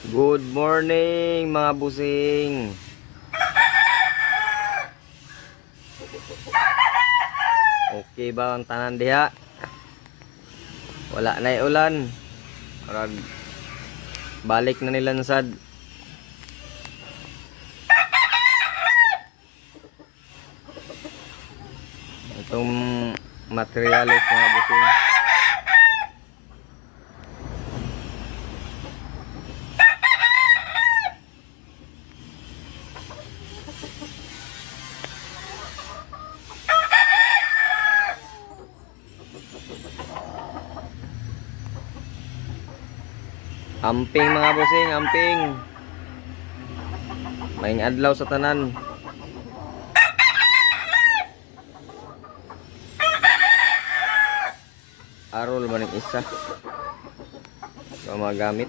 Good morning mga busing. Okay ba ang tanan diha? Wala na ulan. Murag balik na nila sad. Itong materialis mga busing. Amping mga busing, amping. Maing adlaw sa tanan. Arol man ang isa. Mga gamit.